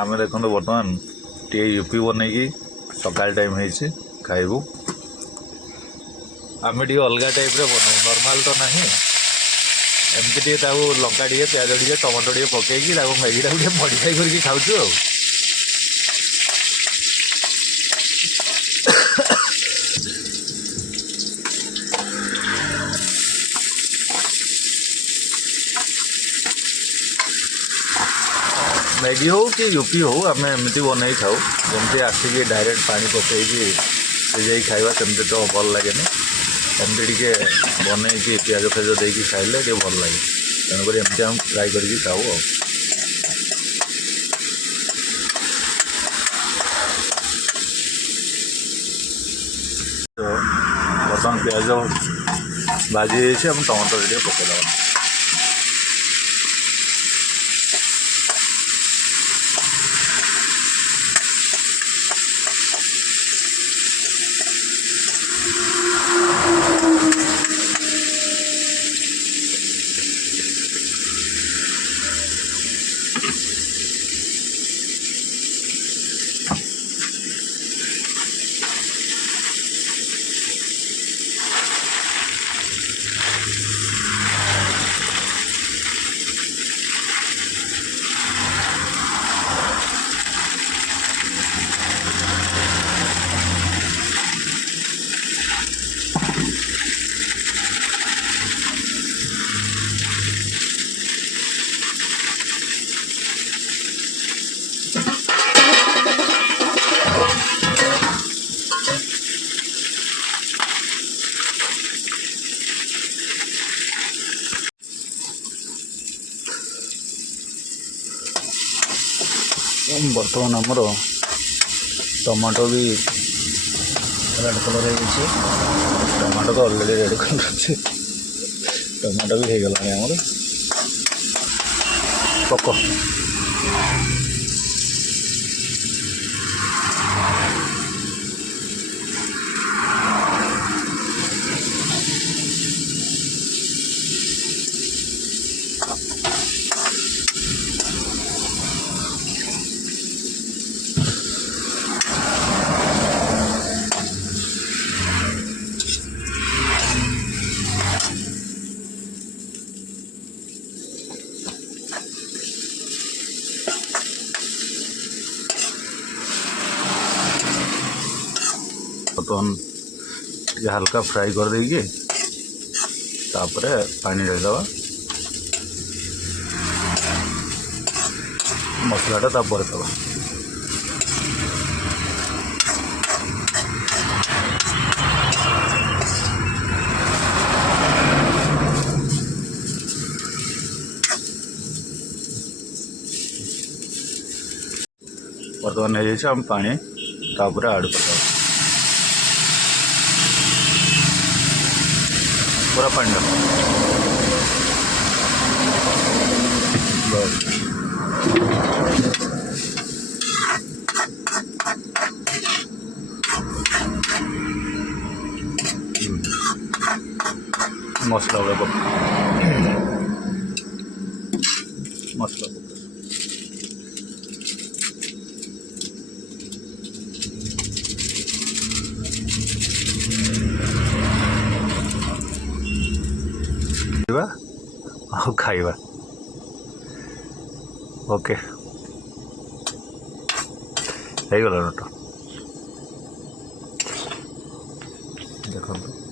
आम देखो बर्तमान टे यूपी बनई सकाल टाइम है खाइबू आम टे अलग टाइप बनाऊ नॉर्मल तो ना एमती टे लंका टे प्याज टे टमाटो टे पकईकी मैगी टे मडिफाई करके खाऊँ आ मैगी हो कि यूपी हो आम एमती बनई खाऊ जमती आसिक डायरेक्ट पानी पकईकी सिझे खाइबा सेमती तो भल लगे एमती टे बनई प्याज फेज देकी खाइले टे भल लगे तेणुक एमती आम ट्राए करके खाऊ तो बर्तमान प्याज भाजी टमाटो टे पकईदे बर्तमान आमर टमाटो भी रेड कलर हो टमाटो तो अलरेडी रेड कलर अच्छे टमाटो भी हो गला आमर पक बर्तमान ये हल्का फ्राई कर देगी तापरे पानी ढालीदवा मसलाटा तापर दवा बर्तमान हो आम पानी तापर ऐड कर पूरा पानी मसला मसला खाइबा ओके हो गला देखो